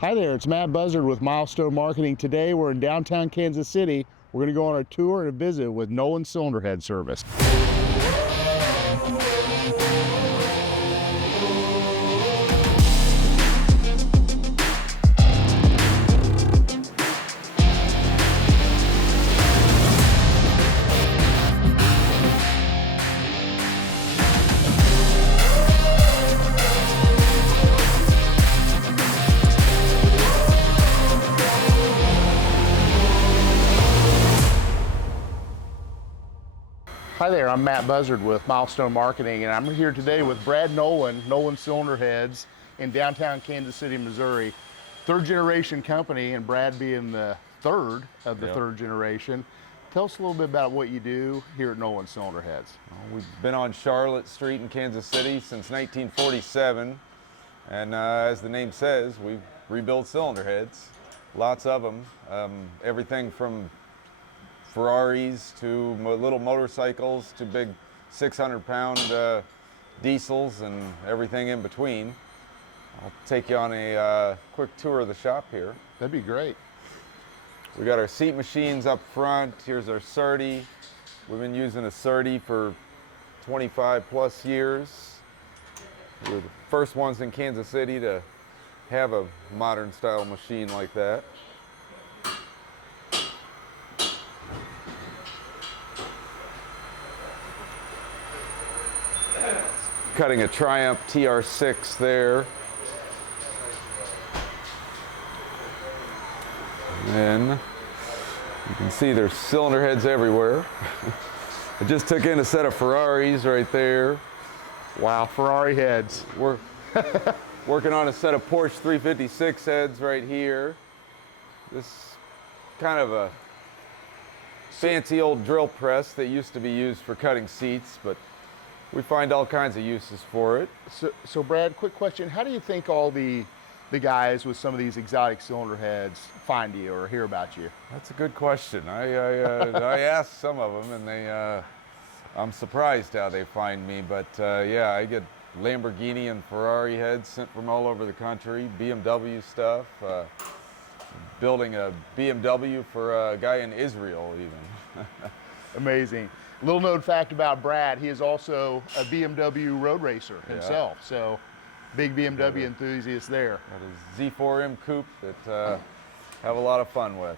Hi there, it's Matt Buzzard with Milestone Marketing. Today we're in downtown Kansas City. We're going to go on a tour and a visit with Noland Cylinder Head Service. Hi there, I'm Matt Buzzard with Milestone Marketing, and I'm here today with Brad Noland, Noland Cylinder Heads in downtown Kansas City, Missouri. Third generation company, and Brad being the third of the third generation. Tell us a little bit about what you do here at Noland Cylinder Heads. We've been on Charlotte Street in Kansas City since 1947, and as the name says, we rebuild cylinder heads, lots of them, everything from Ferraris to little motorcycles to big 600-pound diesels and everything in between. I'll take you on a quick tour of the shop here. That'd be great. We got our seat machines up front. Here's our Surdy. We've been using a Surdy for 25 plus years. We were the first ones in Kansas City to have a modern style machine like that. Cutting a Triumph TR6 there. And then you can see there's cylinder heads everywhere. I just took in a set of Ferraris right there. Wow, Ferrari heads. We're working on a set of Porsche 356 heads right here. This kind of a fancy old drill press that used to be used for cutting seats, but we find all kinds of uses for it. So Brad, quick question. How do you think all the guys with some of these exotic cylinder heads find you or hear about you? That's a good question. I asked some of them, and I'm surprised how they find me. But yeah, I get Lamborghini and Ferrari heads sent from all over the country, BMW stuff, building a BMW for a guy in Israel even. Amazing. Little known fact about Brad, he is also a BMW road racer himself, so big BMW enthusiast there. Got a Z4M coupe that have a lot of fun with.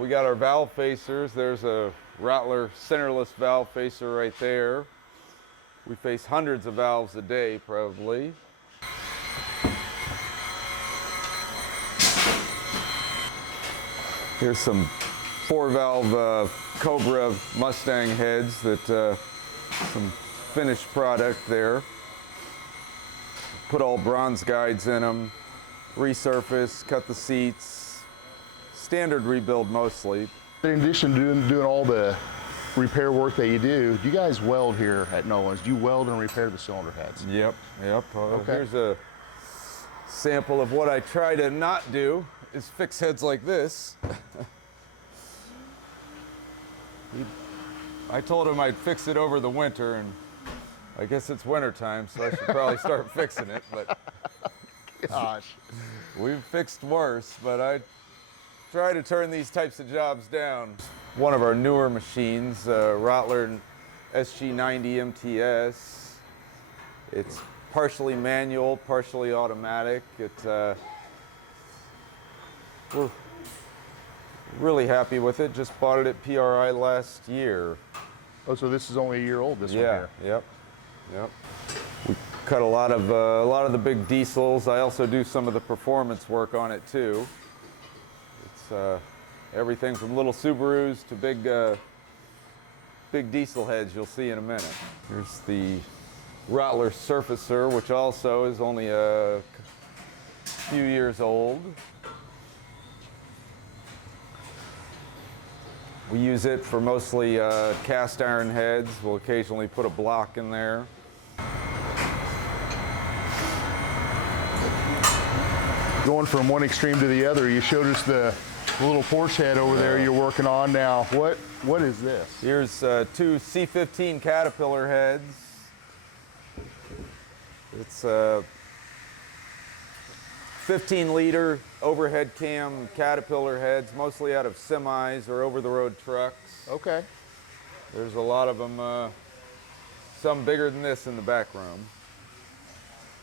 We got our valve facers. There's a Rattler centerless valve facer right there. We face hundreds of valves a day, probably. Here's some 4-valve Cobra Mustang heads that some finished product there. Put all bronze guides in them, resurface, cut the seats, standard rebuild mostly. In addition to doing all the repair work that you do you guys weld here at Noland's? Do you weld and repair the cylinder heads? Yep. Okay. Here's a sample of what I try to not do, is fix heads like this. I told him I'd fix it over the winter, and I guess it's winter time, so I should probably start fixing it, but gosh. We've fixed worse, but I try to turn these types of jobs down. One of our newer machines, Rattler SG90 MTS. It's partially manual, partially automatic. We're really happy with it. Just bought it at PRI last year. Oh, so this is only a year old, this one here? Yep. We cut a lot of the big diesels. I also do some of the performance work on it too. It's everything from little Subarus to big diesel heads you'll see in a minute. Here's the Rattler Surfacer, which also is only a few years old. We use it for mostly cast iron heads. We'll occasionally put a block in there. Going from one extreme to the other, you showed us the little Porsche head over there you're working on now. What is this? Here's two C15 Caterpillar heads. It's 15-liter overhead cam Caterpillar heads, mostly out of semis or over-the-road trucks. Okay. There's a lot of them, some bigger than this in the back room.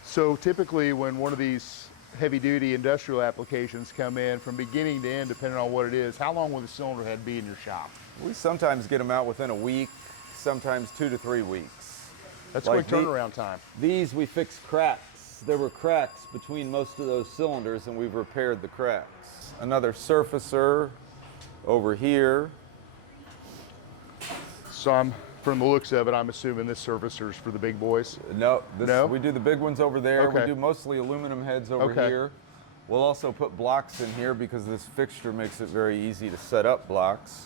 So typically when one of these heavy-duty industrial applications come in, from beginning to end, depending on what it is, how long will the cylinder head be in your shop? We sometimes get them out within a week, sometimes 2 to 3 weeks. That's Like quick turnaround time. These we fix cracks. There were cracks between most of those cylinders and we've repaired the cracks. Another surfacer over here. So from the looks of it, I'm assuming this surfacer's for the big boys. No, No? we do the big ones over there. Okay. We do mostly aluminum heads over Okay. here. We'll also put blocks in here because this fixture makes it very easy to set up blocks.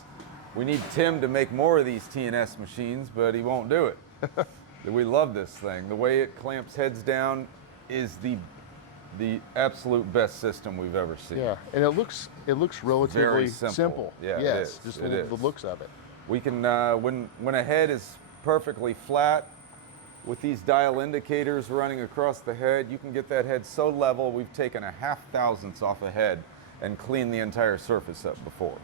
We need Tim to make more of these T&S machines, but he won't do it. We love this thing. The way it clamps heads down is the absolute best system we've ever seen. Yeah, and it looks relatively Very simple. Yeah, it yes, is. just It the is. looks of it. We can, when a head is perfectly flat, with these dial indicators running across the head, you can get that head so level, we've taken a 0.5 thousandths off a head and cleaned the entire surface up before.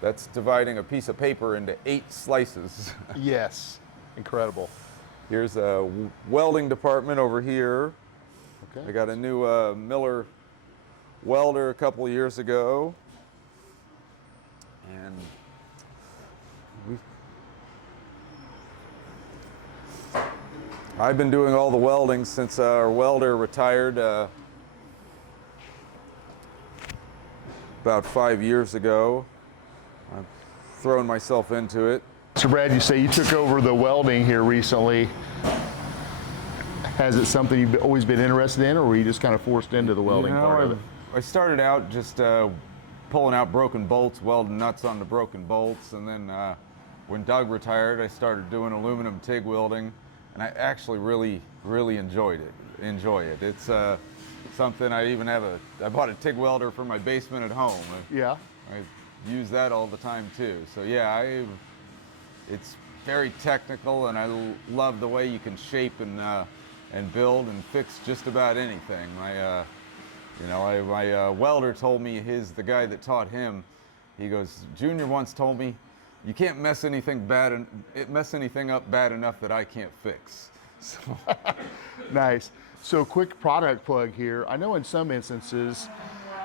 That's dividing a piece of paper into 8 slices. Yes, incredible. Here's a welding department over here. Okay. I got a new Miller welder a couple of years ago. And I've been doing all the welding since our welder retired about 5 years ago. I've thrown myself into it. So Brad, you say you took over the welding here recently. Has it something you've always been interested in, or were you just kind of forced into the welding part of it? I started out just pulling out broken bolts, welding nuts onto broken bolts, and then when Doug retired, I started doing aluminum TIG welding, and I actually really enjoy it. It's something I bought a TIG welder for my basement at home. Yeah. I use that all the time too. So yeah, it's very technical, and I love the way you can shape and build and fix just about anything. My welder told me the guy that taught him, he goes, Junior once told me, you can't mess anything up bad enough that I can't fix. So. Nice. So quick product plug here. I know in some instances,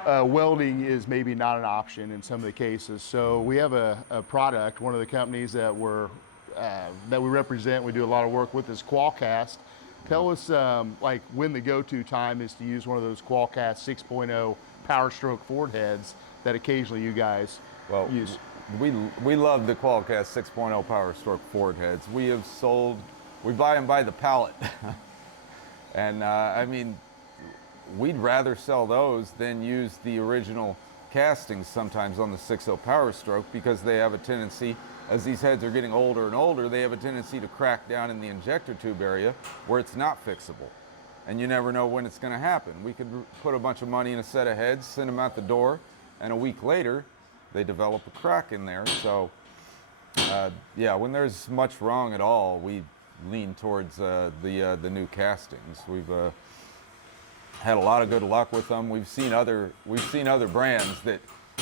welding is maybe not an option in some of the cases. So we have a product, one of the companies that we represent, we do a lot of work with, is Qualcast. Tell us like when the go-to time is to use one of those Qualcast 6.0 Power Stroke Ford heads that occasionally you guys use. We love the Qualcast 6.0 Power Stroke Ford heads. We buy them by the pallet. And I mean, we'd rather sell those than use the original castings sometimes on the 6.0 Power Stroke, because they have a tendency, as these heads are getting older and older, they have a tendency to crack down in the injector tube area where it's not fixable. And you never know when it's going to happen. We could put a bunch of money in a set of heads, send them out the door, and a week later, they develop a crack in there. So, yeah, when there's much wrong at all, we lean towards the new castings. We've had a lot of good luck with them. We've seen other brands that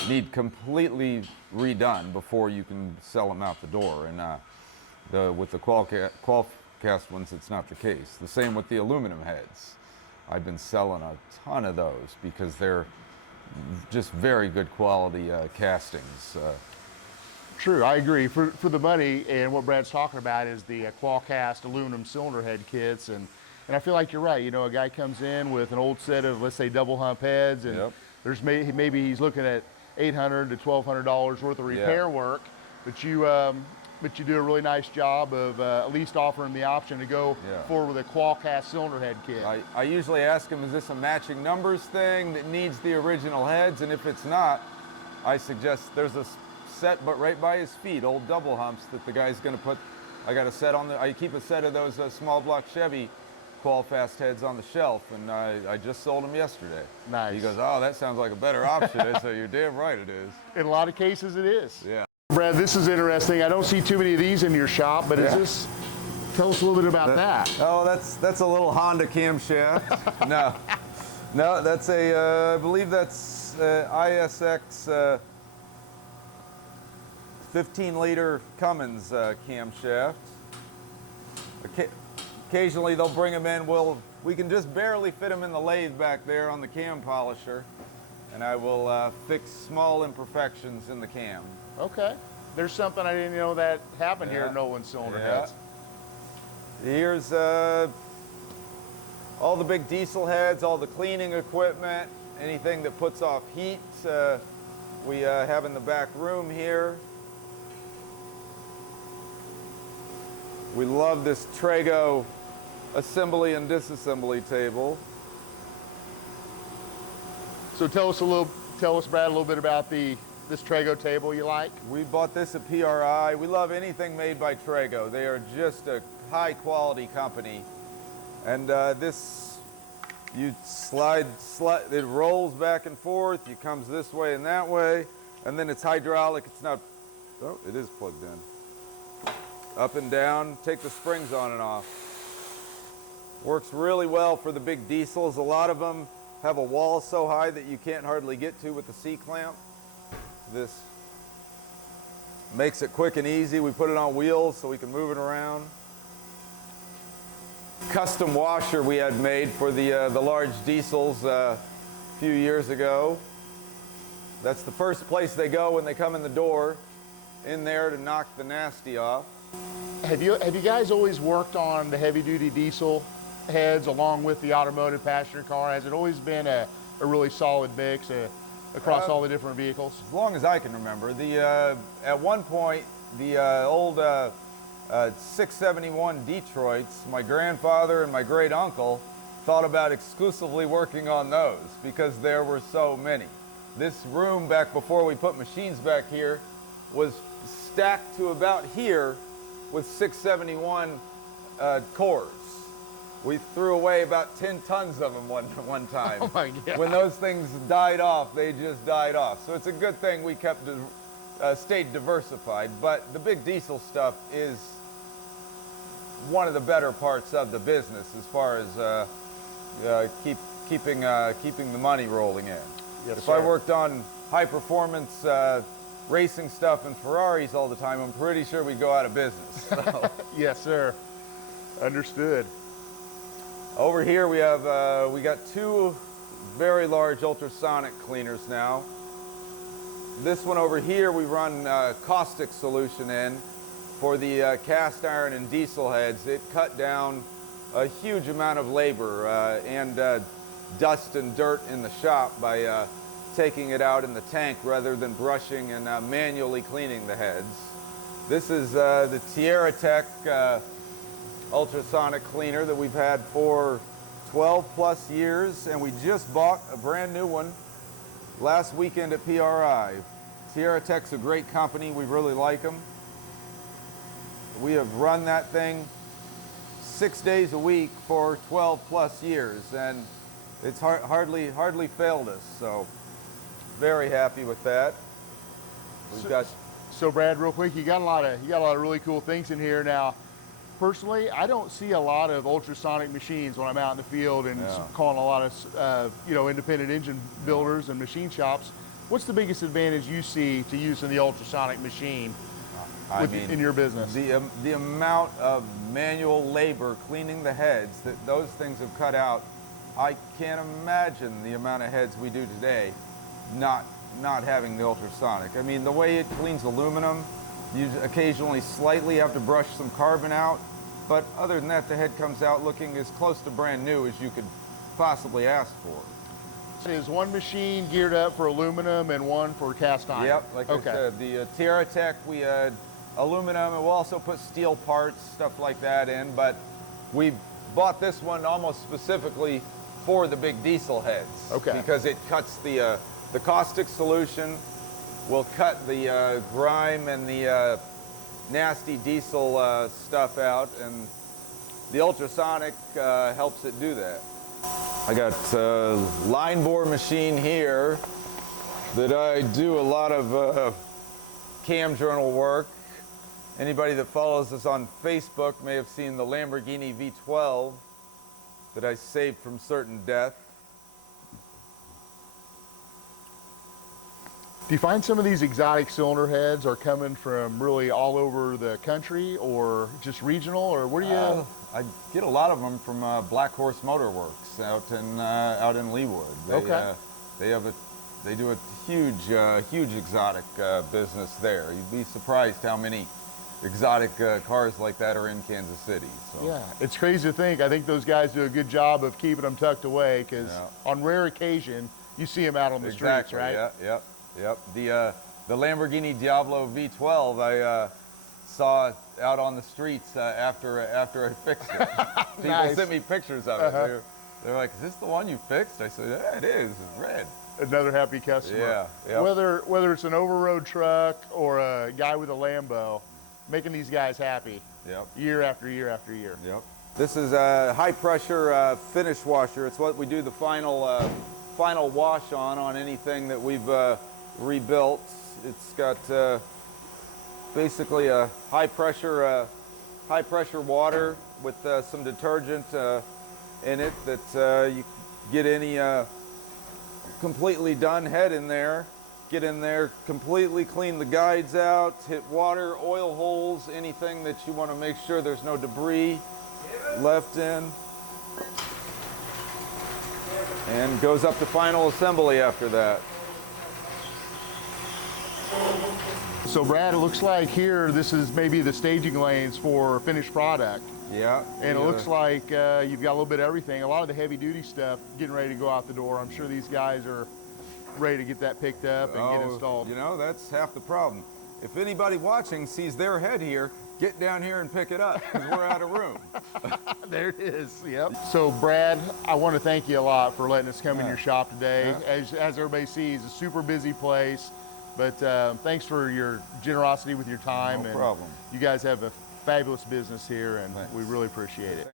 need completely redone before you can sell them out the door. And with the Qualcast ones, it's not the case. The same with the aluminum heads. I've been selling a ton of those because they're just very good quality castings. True, I agree. For the money, and what Brad's talking about is the Qualcast aluminum cylinder head kits, and I feel like you're right. You know, a guy comes in with an old set of, let's say, double hump heads, and Yep. there's maybe he's looking at $800 to $1,200 worth of repair work, but you do a really nice job of at least offering the option to go forward with a Qualcast cylinder head kit. I usually ask him, is this a matching numbers thing that needs the original heads? And if it's not, I suggest there's a set, but right by his feet, old double humps that the guy's going to put. I keep a set of those small block Chevy Qualfast heads on the shelf, and I just sold them yesterday. Nice. He goes, oh, that sounds like a better option. I said, you're damn right it is. In a lot of cases, it is. Yeah. Brad, this is interesting. I don't see too many of these in your shop, but tell us a little bit about that. Oh, that's a little Honda camshaft. No, that's I believe that's ISX 15-liter Cummins camshaft. Occasionally they'll bring them in. We can just barely fit them in the lathe back there on the cam polisher, and I will fix small imperfections in the cam. Okay. There's something I didn't know that happened here at Noland Cylinder Heads. Here's all the big diesel heads, all the cleaning equipment, anything that puts off heat, we have in the back room here. We love this Trago assembly and disassembly table. So tell us, Brad, a little bit about this Trago table you like. We bought this at PRI. We love anything made by Trago. They are just a high quality company. And this, you slide, it rolls back and forth. It comes this way and that way. And then it's hydraulic. It's not, oh, it is plugged in. Up and down, take the springs on and off. Works really well for the big diesels. A lot of them have a wall so high that you can't hardly get to with the C-clamp. This makes it quick and easy. We put it on wheels so we can move it around. Custom washer we had made for the large diesels a few years ago. That's the first place they go when they come in the door, in there to knock the nasty off. Have you guys always worked on the heavy-duty diesel heads along with the automotive passenger car? Has it always been a really solid mix across all the different vehicles? As long as I can remember. At one point, the old 671 Detroits, my grandfather and my great uncle thought about exclusively working on those because there were so many. This room back before we put machines back here was stacked to about here with 671 cores. We threw away about 10 tons of them one time. Oh my God. When those things died off, they just died off. So it's a good thing we stayed diversified. But the big diesel stuff is one of the better parts of the business as far as keeping the money rolling in. Yes, if sir. I worked on high performance racing stuff and Ferraris all the time, I'm pretty sure we'd go out of business. So. Yes, sir. Understood. Over here we have we got two very large ultrasonic cleaners now. This one over here we run caustic solution in for the cast iron and diesel heads. It cut down a huge amount of labor and dust and dirt in the shop by taking it out in the tank rather than brushing and manually cleaning the heads. This is the Tierra Tech ultrasonic cleaner that we've had for 12 plus years, and we just bought a brand new one last weekend at PRI. Tierra Tech's a great company. We really like them. We have run that thing 6 days a week for 12 plus years, and it's hardly failed us. So very happy with that. So Brad, real quick, you got a lot of really cool things in here. Now, personally, I don't see a lot of ultrasonic machines when I'm out in the field and calling a lot of independent engine builders and machine shops. What's the biggest advantage you see to using the ultrasonic machine in your business? The amount of manual labor cleaning the heads that those things have cut out, I can't imagine the amount of heads we do today not having the ultrasonic. I mean, the way it cleans aluminum, you occasionally slightly have to brush some carbon out, but other than that, the head comes out looking as close to brand new as you could possibly ask for. Is one machine geared up for aluminum and one for cast iron? Yep, like I said, the Tierra Tech, we had aluminum, and we'll also put steel parts, stuff like that in, but we bought this one almost specifically for the big diesel heads. Okay. Because it cuts the caustic solution, will cut the grime and the nasty diesel stuff out, and the ultrasonic helps it do that. I got a line bore machine here that I do a lot of cam journal work. Anybody that follows us on Facebook may have seen the Lamborghini V12 that I saved from certain death. Do you find some of these exotic cylinder heads are coming from really all over the country or just regional, or where do you? I get a lot of them from Black Horse Motor Works out in Leawood. Okay. They do a huge exotic business there. You'd be surprised how many exotic cars like that are in Kansas City. So. Yeah, it's crazy to think. I think those guys do a good job of keeping them tucked away because on rare occasion you see them out on the streets, right? Yeah, yep. The Lamborghini Diablo V12 I saw out on the streets after I fixed it. People Nice. sent me pictures of it. They're like, "Is this the one you fixed?" I said, "Yeah, it is. It's red." Another happy customer. Yeah, yep. Whether it's an over-road truck or a guy with a Lambo, making these guys happy. Yep. Year after year after year. Yep. This is a high pressure finish washer. It's what we do the final wash on anything that we've rebuilt. It's got basically a high pressure water with some detergent in it that you get any completely done head in there. Get in there, completely clean the guides out, hit water, oil holes, anything that you want to make sure there's no debris left in. And goes up to final assembly after that. So Brad, it looks like here this is maybe the staging lanes for finished product. Yeah. And it looks like you've got a little bit of everything. A lot of the heavy duty stuff getting ready to go out the door. I'm sure these guys are ready to get that picked up and get installed. You know, that's half the problem. If anybody watching sees their head here, get down here and pick it up because we're out of room. There it is. Yep. So Brad, I want to thank you a lot for letting us come in your shop today. As everybody sees, a super busy place, but thanks for your generosity with your time. No problem. You guys have a fabulous business here, and we really appreciate it.